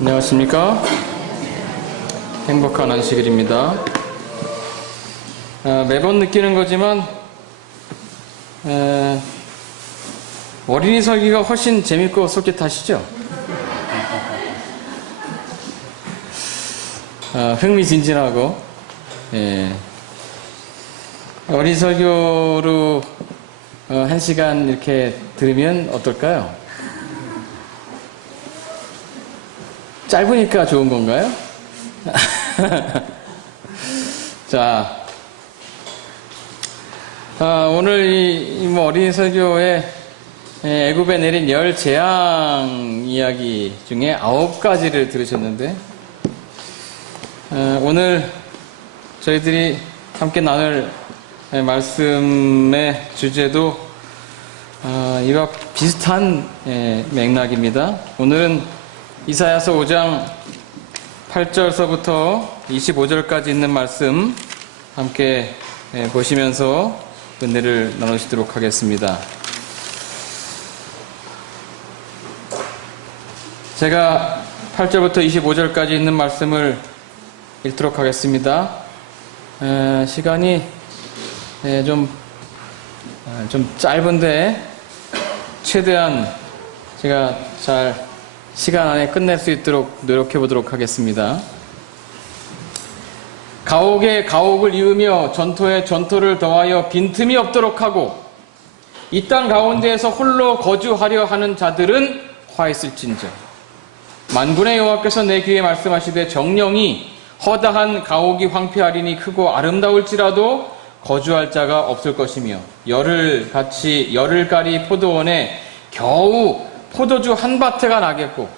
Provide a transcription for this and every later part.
안녕하십니까. 행복한 안식일입니다. 매번 느끼는 거지만 어린이 설교가 훨씬 재밌고 솔깃하시죠? 흥미진진하고 어린이 설교로 1시간 이렇게 들으면 어떨까요? 짧으니까 좋은 건가요? 자, 오늘 이 어린이 설교에 애굽에 내린 10재앙 이야기 중에 9가지를 들으셨는데, 오늘 저희들이 함께 나눌 말씀의 주제도 이와 비슷한 맥락입니다. 오늘은 이사야서 5장 8절서부터 25절까지 있는 말씀 함께 보시면서 은혜를 나누시도록 하겠습니다. 제가 8절부터 25절까지 있는 말씀을 읽도록 하겠습니다. 시간이 좀 짧은데 최대한 제가 잘 시간 안에 끝낼 수 있도록 노력해 보도록 하겠습니다. 가옥에 가옥을 이으며 전토에 전토를 더하여 빈틈이 없도록 하고 이 땅 가운데에서 홀로 거주하려 하는 자들은 화 있을진저. 만군의 여호와께서 내 귀에 말씀하시되 정령이 허다한 가옥이 황폐하리니 크고 아름다울지라도 거주할 자가 없을 것이며 열을 가리 포도원에 겨우 포도주 한 밭에가 나겠고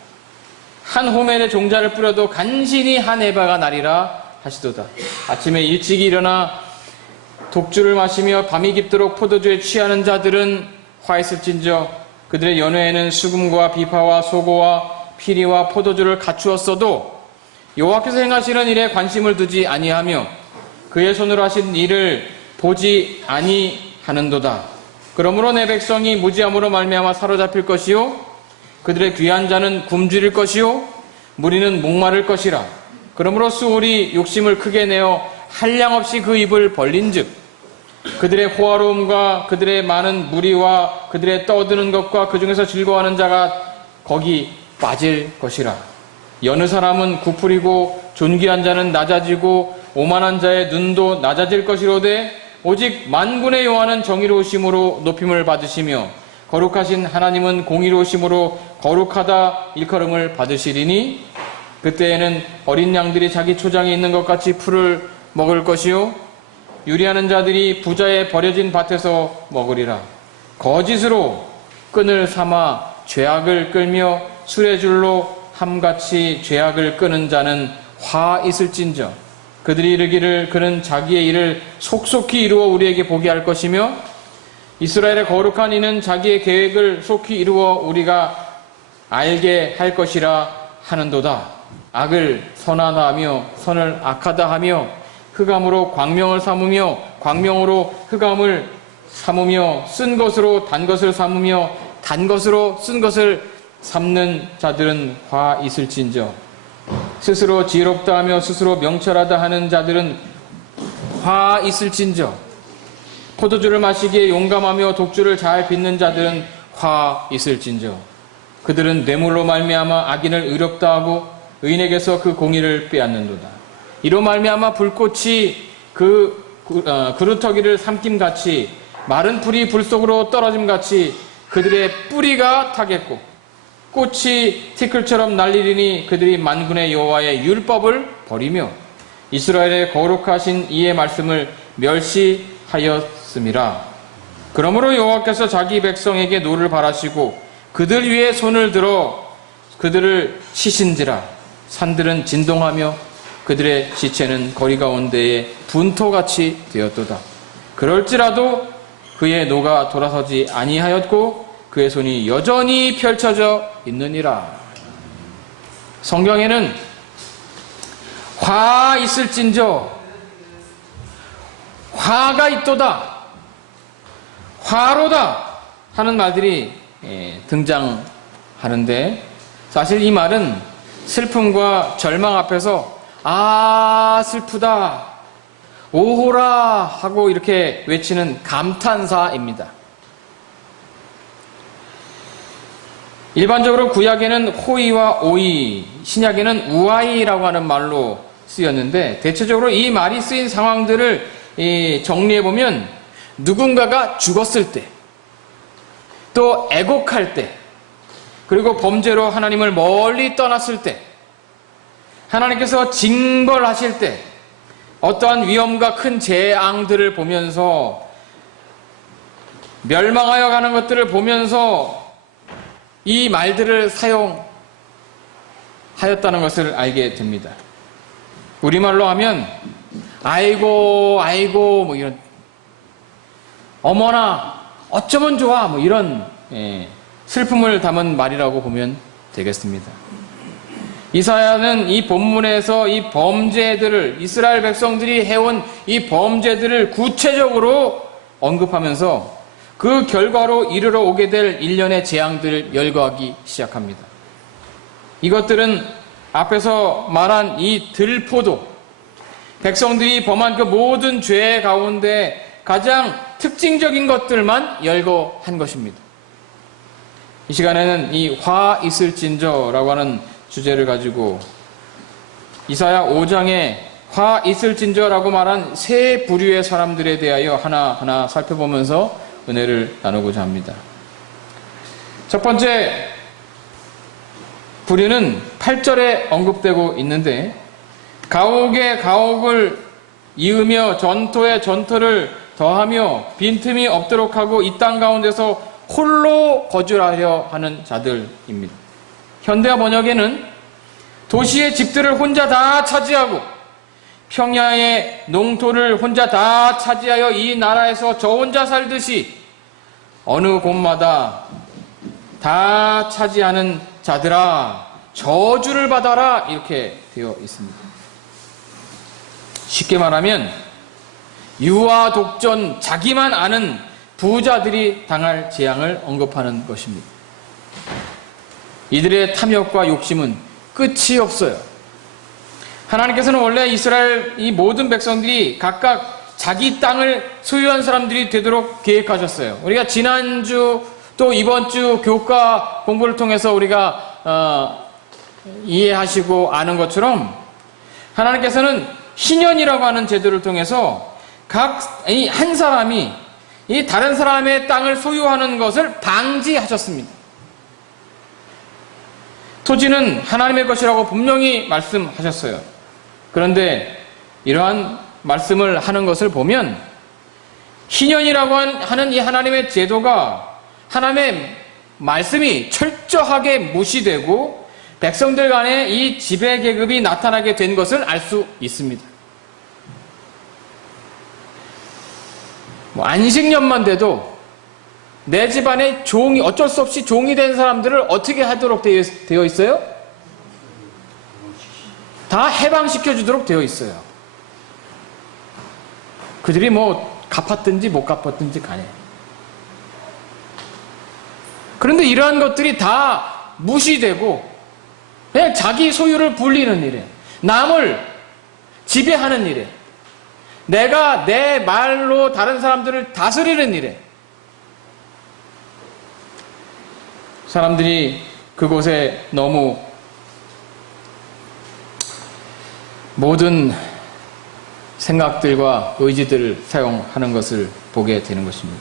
한 호멜에 종자를 뿌려도 간신히 한 에바가 나리라 하시도다. 아침에 일찍 일어나 독주를 마시며 밤이 깊도록 포도주에 취하는 자들은 화 있을진저. 그들의 연회에는 수금과 비파와 소고와 피리와 포도주를 갖추었어도 여호와께서 행하시는 일에 관심을 두지 아니하며 그의 손으로 하신 일을 보지 아니하는도다. 그러므로 내 백성이 무지함으로 말미암아 사로잡힐 것이요 그들의 귀한 자는 굶주릴 것이요 무리는 목마를 것이라. 그러므로 수울이 욕심을 크게 내어 한량없이 그 입을 벌린즉 그들의 호화로움과 그들의 많은 무리와 그들의 떠드는 것과 그 중에서 즐거워하는 자가 거기 빠질 것이라. 여느 사람은 구풀이고 존귀한 자는 낮아지고 오만한 자의 눈도 낮아질 것이로되 오직 만군의 여호와는 정의로우심으로 높임을 받으시며 거룩하신 하나님은 공의로우심으로 거룩하다 일컬음을 받으시리니 그때에는 어린 양들이 자기 초장에 있는 것 같이 풀을 먹을 것이요 유리하는 자들이 부자의 버려진 밭에서 먹으리라. 거짓으로 끈을 삼아 죄악을 끌며 술의 줄로 함같이 죄악을 끄는 자는 화 있을진저. 그들이 이르기를 그는 자기의 일을 속속히 이루어 우리에게 보게 할 것이며 이스라엘의 거룩한 이는 자기의 계획을 속히 이루어 우리가 알게 할 것이라 하는도다. 악을 선하다 하며 선을 악하다 하며 흑암으로 광명을 삼으며 광명으로 흑암을 삼으며 쓴 것으로 단 것을 삼으며 단 것으로 쓴 것을 삼는 자들은 화 있을진저. 스스로 지혜롭다 하며 스스로 명철하다 하는 자들은 화 있을진저. 포도주를 마시기에 용감하며 독주를 잘 빚는 자들은 화 있을진저. 그들은 뇌물로 말미암아 악인을 의롭다 하고 의인에게서 그 공의를 빼앗는도다. 이로 말미암아 불꽃이 그루터기를 삼킴같이 마른 풀이 불 속으로 떨어짐같이 그들의 뿌리가 타겠고 꽃이 티끌처럼 날리리니 그들이 만군의 여호와의 율법을 버리며 이스라엘의 거룩하신 이의 말씀을 멸시하였음이라. 그러므로 여호와께서 자기 백성에게 노를 바라시고 그들 위에 손을 들어 그들을 치신지라. 산들은 진동하며 그들의 시체는 거리 가운데에 분토같이 되었도다. 그럴지라도 그의 노가 돌아서지 아니하였고 그의 손이 여전히 펼쳐져 있느니라. 성경에는 화 있을진저, 화가 있도다, 화로다 하는 말들이 등장하는데 사실 이 말은 슬픔과 절망 앞에서 아 슬프다 오호라 하고 이렇게 외치는 감탄사입니다. 일반적으로 구약에는 호의와 오의, 신약에는 우아이라고 하는 말로 쓰였는데 대체적으로 이 말이 쓰인 상황들을 정리해보면 누군가가 죽었을 때, 또 애곡할 때, 그리고 범죄로 하나님을 멀리 떠났을 때, 하나님께서 징벌하실 때, 어떠한 위험과 큰 재앙들을 보면서 멸망하여 가는 것들을 보면서 이 말들을 사용하였다는 것을 알게 됩니다. 우리말로 하면 아이고 아이고 뭐 이런 어머나 어쩌면 좋아 뭐 이런 슬픔을 담은 말이라고 보면 되겠습니다. 이사야는 이 본문에서 이 범죄들을 이스라엘 백성들이 해온 이 범죄들을 구체적으로 언급하면서 그 결과로 이르러 오게 될 일련의 재앙들을 열거하기 시작합니다. 이것들은 앞에서 말한 이 들포도 백성들이 범한 그 모든 죄 가운데 가장 특징적인 것들만 열거한 것입니다. 이 시간에는 이 화 있을진저라고 하는 주제를 가지고 이사야 5장에 화 있을진저라고 말한 세 부류의 사람들에 대하여 하나하나 살펴보면서 은혜를 나누고자 합니다. 첫 번째 부류는 8절에 언급되고 있는데 가옥에 가옥을 이으며 전토에 전토를 더하며 빈틈이 없도록 하고 이 땅 가운데서 홀로 거주하려 하는 자들입니다. 현대화 번역에는 도시의 집들을 혼자 다 차지하고 평야의 농토를 혼자 다 차지하여 이 나라에서 저 혼자 살듯이 어느 곳마다 다 차지하는 자들아 저주를 받아라 이렇게 되어 있습니다. 쉽게 말하면 유아 독전 자기만 아는 부자들이 당할 재앙을 언급하는 것입니다. 이들의 탐욕과 욕심은 끝이 없어요. 하나님께서는 원래 이스라엘 이 모든 백성들이 각각 자기 땅을 소유한 사람들이 되도록 계획하셨어요. 우리가 지난주 또 이번 주 교과 공부를 통해서 우리가 이해하시고 아는 것처럼 하나님께서는 희년이라고 하는 제도를 통해서 한 사람이 이 다른 사람의 땅을 소유하는 것을 방지하셨습니다. 토지는 하나님의 것이라고 분명히 말씀하셨어요. 그런데 이러한 말씀을 하는 것을 보면 희년이라고 하는 이 하나님의 제도가 하나님의 말씀이 철저하게 무시되고 백성들 간에 이 지배 계급이 나타나게 된 것을 알 수 있습니다. 안식년만 돼도 내 집안에 종이 어쩔 수 없이 종이 된 사람들을 어떻게 하도록 되어 있어요? 다 해방시켜 주도록 되어 있어요. 그들이 뭐 갚았든지 못 갚았든지 간에. 그런데 이러한 것들이 다 무시되고 그냥 자기 소유를 불리는 일에, 남을 지배하는 일에, 내가 내 말로 다른 사람들을 다스리는 일에 사람들이 그곳에 너무 모든 생각들과 의지들을 사용하는 것을 보게 되는 것입니다.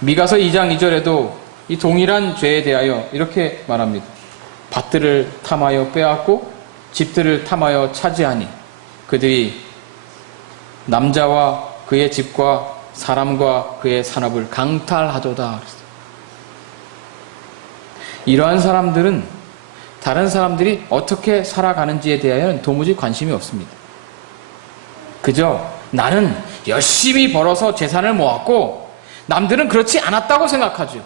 미가서 2장 2절에도 이 동일한 죄에 대하여 이렇게 말합니다. 밭들을 탐하여 빼앗고 집들을 탐하여 차지하니 그들이 남자와 그의 집과 사람과 그의 산업을 강탈하도다. 이러한 사람들은 다른 사람들이 어떻게 살아가는지에 대하여는 도무지 관심이 없습니다. 그저 나는 열심히 벌어서 재산을 모았고 남들은 그렇지 않았다고 생각하죠.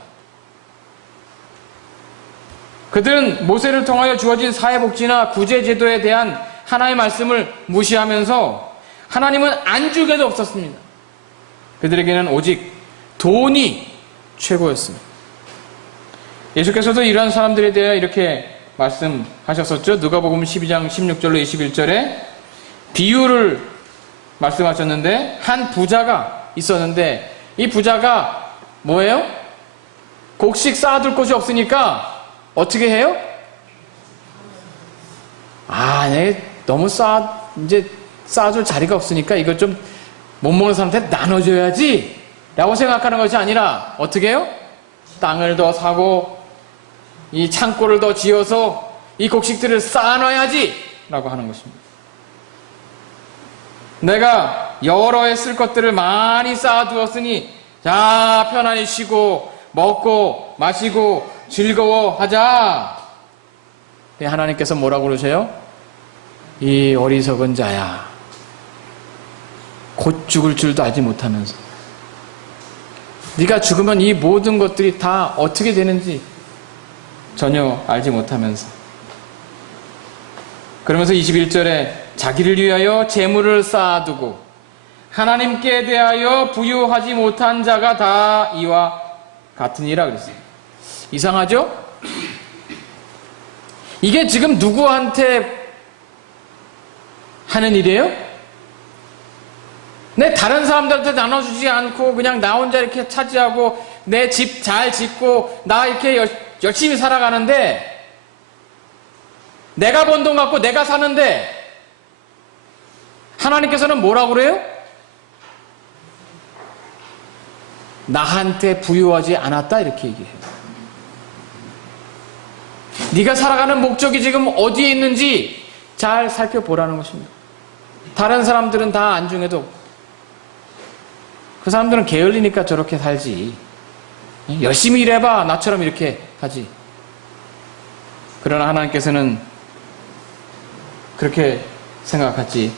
그들은 모세를 통하여 주어진 사회복지나 구제제도에 대한 하나의 말씀을 무시하면서 하나님은 안주게도 없었습니다. 그들에게는 오직 돈이 최고였습니다. 예수께서도 이러한 사람들에 대해 이렇게 말씀하셨었죠. 누가복음 12장 16절로 21절에 비유를 말씀하셨는데, 한 부자가 있었는데 이 부자가 뭐예요? 곡식 쌓아둘 곳이 없으니까 어떻게 해요? 네, 너무 이제 쌓아줄 자리가 없으니까 이거 좀 못 먹는 사람한테 나눠줘야지 라고 생각하는 것이 아니라 어떻게 해요? 땅을 더 사고 이 창고를 더 지어서 이 곡식들을 쌓아놔야지 라고 하는 것입니다. 내가 여러 해 쓸 것들을 많이 쌓아두었으니 자, 편안히 쉬고 먹고 마시고 즐거워하자. 하나님께서 뭐라고 그러세요? 이 어리석은 자야, 곧 죽을 줄도 알지 못하면서 네가 죽으면 이 모든 것들이 다 어떻게 되는지 전혀 알지 못하면서, 그러면서 21절에 자기를 위하여 재물을 쌓아두고 하나님께 대하여 부유하지 못한 자가 다 이와 같으니라 그랬어요. 이상하죠? 이게 지금 누구한테 하는 일이에요? 내 다른 사람들한테 나눠주지 않고 그냥 나 혼자 이렇게 차지하고 내 집 잘 짓고 나 이렇게 열심히 살아가는데, 내가 번 돈 갖고 내가 사는데 하나님께서는 뭐라고 그래요? 나한테 부유하지 않았다 이렇게 얘기해요. 네가 살아가는 목적이 지금 어디에 있는지 잘 살펴보라는 것입니다. 다른 사람들은 다 안중에도 그 사람들은 게을리니까 저렇게 살지. 열심히 일해봐 나처럼 이렇게 하지. 그러나 하나님께서는 그렇게 생각하지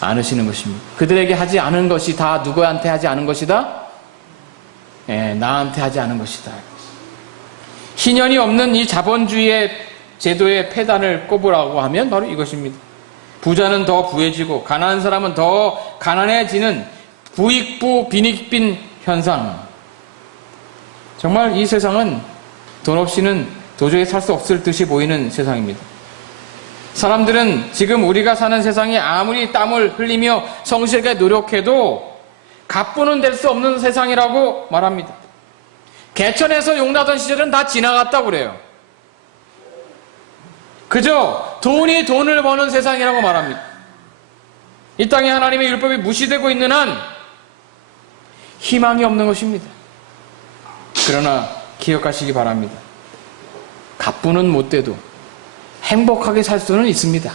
않으시는 것입니다. 그들에게 하지 않은 것이 다 누구한테 하지 않은 것이다? 나한테 하지 않은 것이다. 희년이 없는 이 자본주의의 제도의 폐단을 꼽으라고 하면 바로 이것입니다. 부자는 더 부해지고 가난한 사람은 더 가난해지는 부익부 빈익빈 현상. 정말 이 세상은 돈 없이는 도저히 살 수 없을 듯이 보이는 세상입니다. 사람들은 지금 우리가 사는 세상이 아무리 땀을 흘리며 성실하게 노력해도 갑부는 될 수 없는 세상이라고 말합니다. 개천에서 용나던 시절은 다 지나갔다고 그래요. 그저 돈이 돈을 버는 세상이라고 말합니다. 이 땅에 하나님의 율법이 무시되고 있는 한 희망이 없는 것입니다. 그러나 기억하시기 바랍니다. 갑부는 못 돼도 행복하게 살 수는 있습니다.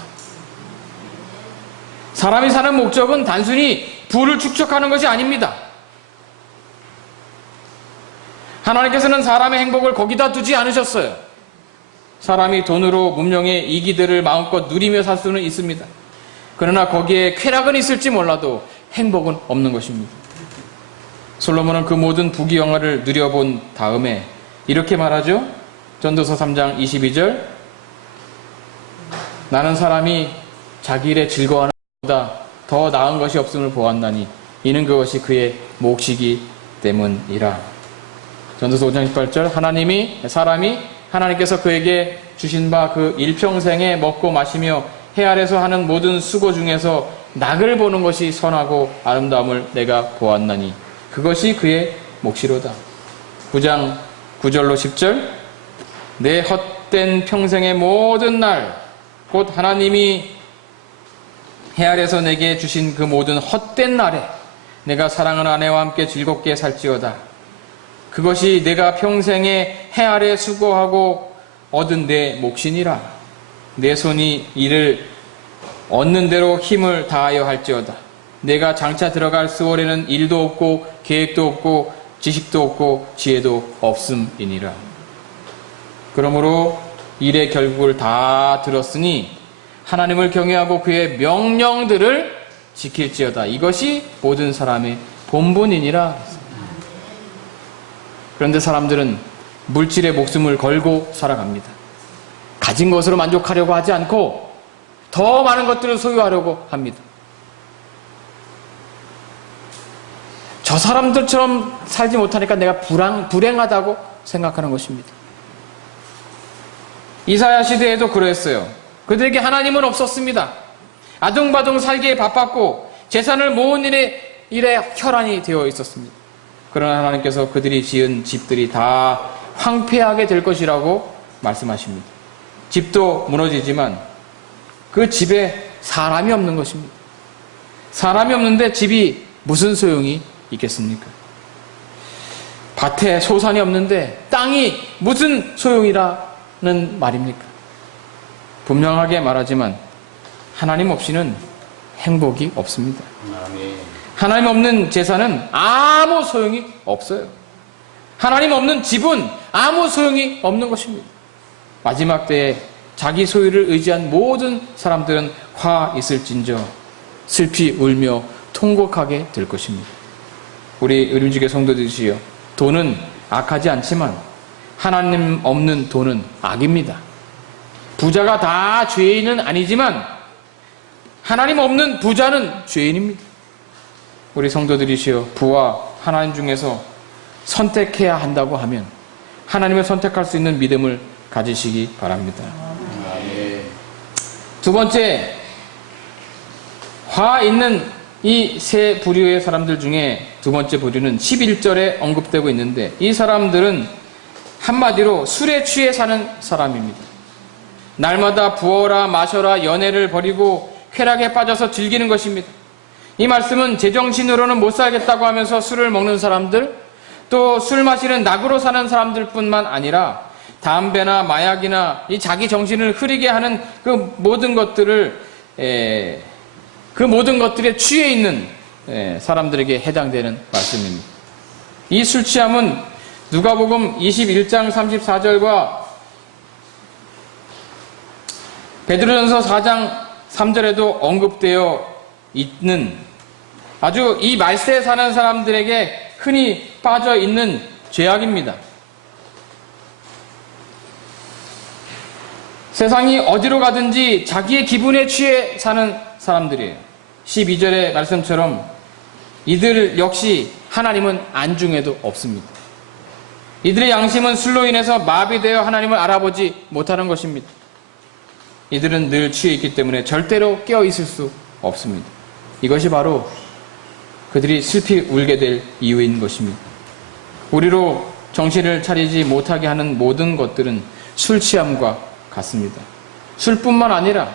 사람이 사는 목적은 단순히 부를 축적하는 것이 아닙니다. 하나님께서는 사람의 행복을 거기다 두지 않으셨어요. 사람이 돈으로 문명의 이기들을 마음껏 누리며 살 수는 있습니다. 그러나 거기에 쾌락은 있을지 몰라도 행복은 없는 것입니다. 솔로몬은 그 모든 부귀영화를 누려본 다음에 이렇게 말하죠. 전도서 3장 22절, 나는 사람이 자기 일에 즐거워하는 것보다 더 나은 것이 없음을 보았나니 이는 그것이 그의 몫이기 때문이라. 전도서 5장 18절, 사람이 하나님께서 그에게 주신 바 그 일평생에 먹고 마시며 해 아래서 하는 모든 수고 중에서 낙을 보는 것이 선하고 아름다움을 내가 보았나니 그것이 그의 몫이로다. 9장 9절로 10절, 내 헛된 평생의 모든 날, 곧 하나님이 해 아래서 내게 주신 그 모든 헛된 날에 내가 사랑하는 아내와 함께 즐겁게 살지어다. 그것이 내가 평생에 해 아래 수고하고 얻은 내 몫이니라. 내 손이 이를 얻는 대로 힘을 다하여 할지어다. 내가 장차 들어갈 수월에는 일도 없고 계획도 없고 지식도 없고 지혜도 없음이니라. 그러므로 일의 결국을 다 들었으니 하나님을 경외하고 그의 명령들을 지킬지어다. 이것이 모든 사람의 본분이니라. 그런데 사람들은 물질의 목숨을 걸고 살아갑니다. 가진 것으로 만족하려고 하지 않고 더 많은 것들을 소유하려고 합니다. 저 사람들처럼 살지 못하니까 내가 불행하다고 생각하는 것입니다. 이사야 시대에도 그랬어요. 그들에게 하나님은 없었습니다. 아둥바둥 살기에 바빴고 재산을 모은 일에 혈안이 되어 있었습니다. 그러나 하나님께서 그들이 지은 집들이 다 황폐하게 될 것이라고 말씀하십니다. 집도 무너지지만 그 집에 사람이 없는 것입니다. 사람이 없는데 집이 무슨 소용이 있겠습니까? 밭에 소산이 없는데 땅이 무슨 소용이라는 말입니까? 분명하게 말하지만 하나님 없이는 행복이 없습니다. 하나님 없는 재산은 아무 소용이 없어요. 하나님 없는 집은 아무 소용이 없는 것입니다. 마지막 때에 자기 소유를 의지한 모든 사람들은 화 있을진저 슬피 울며 통곡하게 될 것입니다. 우리 의림직의 성도들이시여, 돈은 악하지 않지만 하나님 없는 돈은 악입니다. 부자가 다 죄인은 아니지만 하나님 없는 부자는 죄인입니다. 우리 성도들이시여, 부와 하나님 중에서 선택해야 한다고 하면 하나님을 선택할 수 있는 믿음을 가지시기 바랍니다. 두 번째, 화 있는 이 세 부류의 사람들 중에 두 번째 부류는 11절에 언급되고 있는데, 이 사람들은 한마디로 술에 취해 사는 사람입니다. 날마다 부어라 마셔라 연애를 버리고 쾌락에 빠져서 즐기는 것입니다. 이 말씀은 제정신으로는 못 살겠다고 하면서 술을 먹는 사람들, 또 술 마시는 낙으로 사는 사람들 뿐만 아니라 담배나 마약이나 이 자기 정신을 흐리게 하는 그 모든 것들에 취해 있는 사람들에게 해당되는 말씀입니다. 이 술 취함은 누가복음 21장 34절과 베드로전서 4장 3절에도 언급되어 있는 아주 이 말세에 사는 사람들에게 흔히 빠져 있는 죄악입니다. 세상이 어디로 가든지 자기의 기분에 취해 사는 사람들이에요. 12절의 말씀처럼 이들 역시 하나님은 안중에도 없습니다. 이들의 양심은 술로 인해서 마비되어 하나님을 알아보지 못하는 것입니다. 이들은 늘 취해 있기 때문에 절대로 깨어 있을 수 없습니다. 이것이 바로 그들이 슬피 울게 될 이유인 것입니다. 우리로 정신을 차리지 못하게 하는 모든 것들은 술 취함과 같습니다. 술뿐만 아니라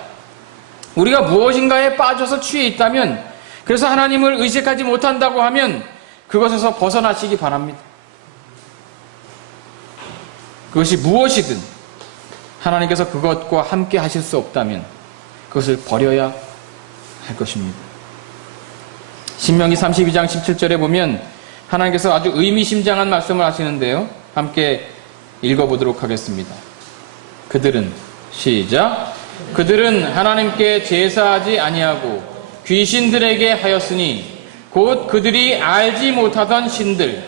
우리가 무엇인가에 빠져서 취해 있다면, 그래서 하나님을 의식하지 못한다고 하면 그것에서 벗어나시기 바랍니다. 그것이 무엇이든 하나님께서 그것과 함께 하실 수 없다면 그것을 버려야 할 것입니다. 신명기 32장 17절에 보면 하나님께서 아주 의미심장한 말씀을 하시는데요. 함께 읽어보도록 하겠습니다. 그들은, 시작. 그들은 하나님께 제사하지 아니하고 귀신들에게 하였으니 곧 그들이 알지 못하던 신들,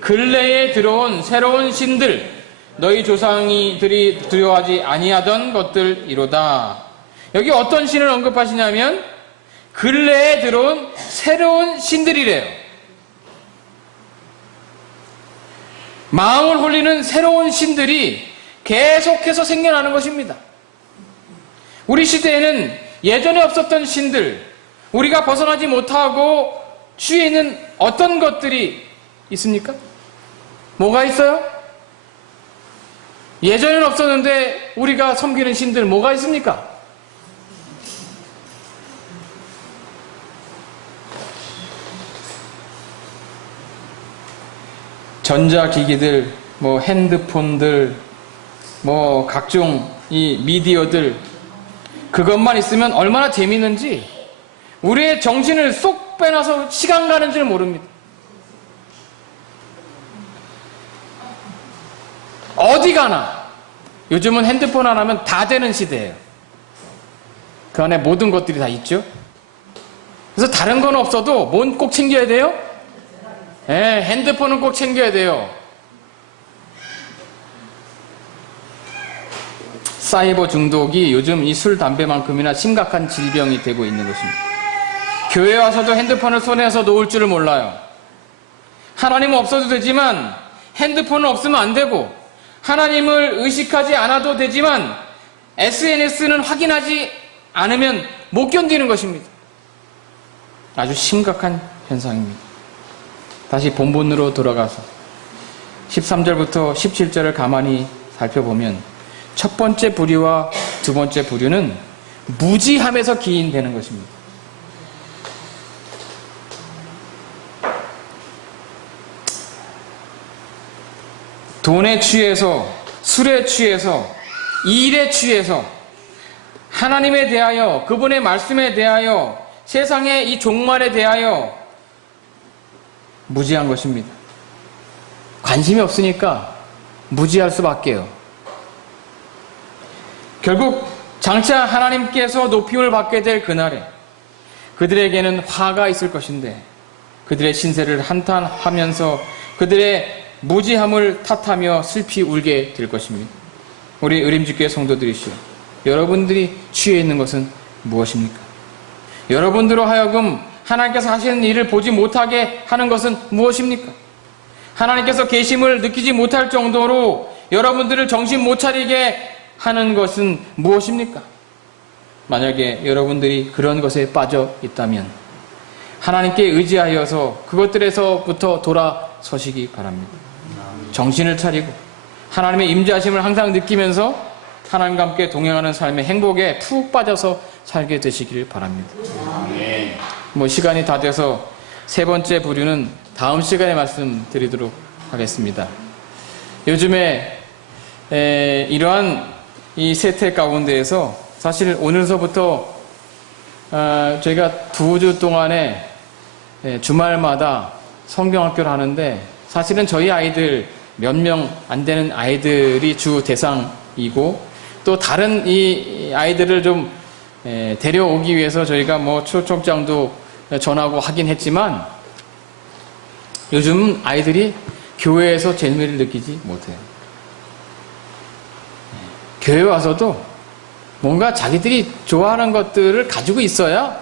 근래에 들어온 새로운 신들, 너희 조상이들이 두려워하지 아니하던 것들이로다. 여기 어떤 신을 언급하시냐면 근래에 들어온 새로운 신들이래요. 마음을 홀리는 새로운 신들이 계속해서 생겨나는 것입니다. 우리 시대에는 예전에 없었던 신들, 우리가 벗어나지 못하고 취해 있는 어떤 것들이 있습니까? 뭐가 있어요? 예전에는 없었는데 우리가 섬기는 신들 뭐가 있습니까? 전자기기들, 핸드폰들, 각종 이 미디어들, 그것만 있으면 얼마나 재미있는지 우리의 정신을 쏙 빼놔서 시간 가는 줄 모릅니다. 어디 가나 요즘은 핸드폰 하나면 다 되는 시대예요. 그 안에 모든 것들이 다 있죠. 그래서 다른 건 없어도 뭔 꼭 챙겨야 돼요? 핸드폰은 꼭 챙겨야 돼요. 사이버 중독이 요즘 이 술, 담배만큼이나 심각한 질병이 되고 있는 것입니다. 교회에 와서도 핸드폰을 손에서 놓을 줄을 몰라요. 하나님은 없어도 되지만 핸드폰은 없으면 안 되고, 하나님을 의식하지 않아도 되지만 SNS는 확인하지 않으면 못 견디는 것입니다. 아주 심각한 현상입니다. 다시 본문으로 돌아가서 13절부터 17절을 가만히 살펴보면 첫 번째 부류와 두 번째 부류는 무지함에서 기인되는 것입니다. 돈에 취해서, 술에 취해서, 일에 취해서 하나님에 대하여, 그분의 말씀에 대하여, 세상의 이 종말에 대하여 무지한 것입니다. 관심이 없으니까 무지할 수밖에요. 결국 장차 하나님께서 높임을 받게 될 그날에 그들에게는 화가 있을 것인데 그들의 신세를 한탄하면서 그들의 무지함을 탓하며 슬피 울게 될 것입니다. 우리 의림주교회 성도들이시여, 여러분들이 취해 있는 것은 무엇입니까? 여러분들로 하여금 하나님께서 하시는 일을 보지 못하게 하는 것은 무엇입니까? 하나님께서 계심을 느끼지 못할 정도로 여러분들을 정신 못 차리게 하는 것은 무엇입니까? 만약에 여러분들이 그런 것에 빠져 있다면 하나님께 의지하여서 그것들에서부터 돌아서시기 바랍니다. 정신을 차리고 하나님의 임재하심을 항상 느끼면서 하나님과 함께 동행하는 삶의 행복에 푹 빠져서 살게 되시기를 바랍니다. 시간이 다 돼서 세 번째 부류는 다음 시간에 말씀드리도록 하겠습니다. 요즘에 이러한 이 세태 가운데에서 사실 오늘서부터 저희가 2주 동안에 주말마다 성경학교를 하는데 사실은 저희 아이들 몇 명 안 되는 아이들이 주 대상이고 또 다른 이 아이들을 좀 데려오기 위해서 저희가 초청장도 전하고 하긴 했지만 요즘 아이들이 교회에서 재미를 느끼지 못해요. 교회 와서도 뭔가 자기들이 좋아하는 것들을 가지고 있어야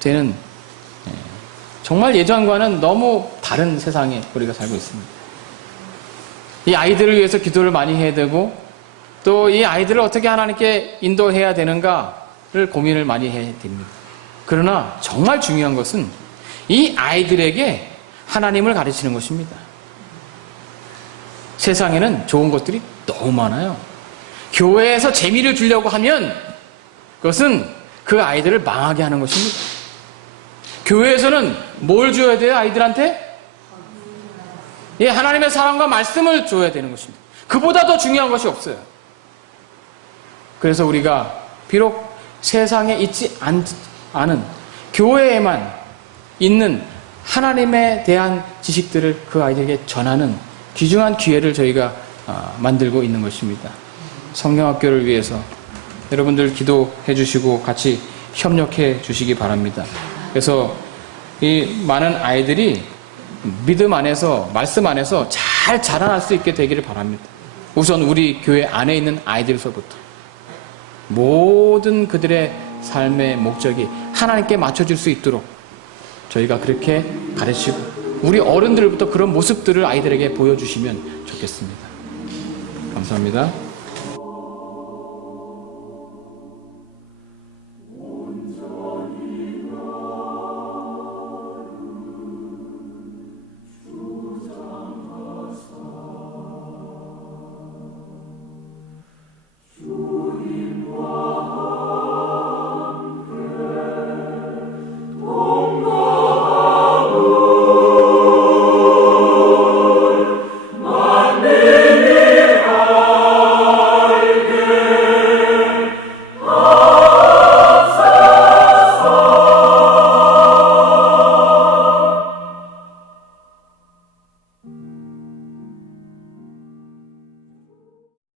되는, 정말 예전과는 너무 다른 세상에 우리가 살고 있습니다. 이 아이들을 위해서 기도를 많이 해야 되고 또 이 아이들을 어떻게 하나님께 인도해야 되는가를 고민을 많이 해야 됩니다. 그러나 정말 중요한 것은 이 아이들에게 하나님을 가르치는 것입니다. 세상에는 좋은 것들이 너무 많아요. 교회에서 재미를 주려고 하면 그것은 그 아이들을 망하게 하는 것입니다. 교회에서는 뭘 줘야 돼요, 아이들한테? 하나님의 사랑과 말씀을 줘야 되는 것입니다. 그보다 더 중요한 것이 없어요. 그래서 우리가 비록 세상에 있지 않은 교회에만 있는 하나님에 대한 지식들을 그 아이들에게 전하는 귀중한 기회를 저희가 만들고 있는 것입니다. 성경학교를 위해서 여러분들 기도해 주시고 같이 협력해 주시기 바랍니다. 그래서 이 많은 아이들이 믿음 안에서, 말씀 안에서 잘 자라날 수 있게 되기를 바랍니다. 우선 우리 교회 안에 있는 아이들서부터 모든 그들의 삶의 목적이 하나님께 맞춰질 수 있도록 저희가 그렇게 가르치고 우리 어른들부터 그런 모습들을 아이들에게 보여주시면 좋겠습니다. 감사합니다.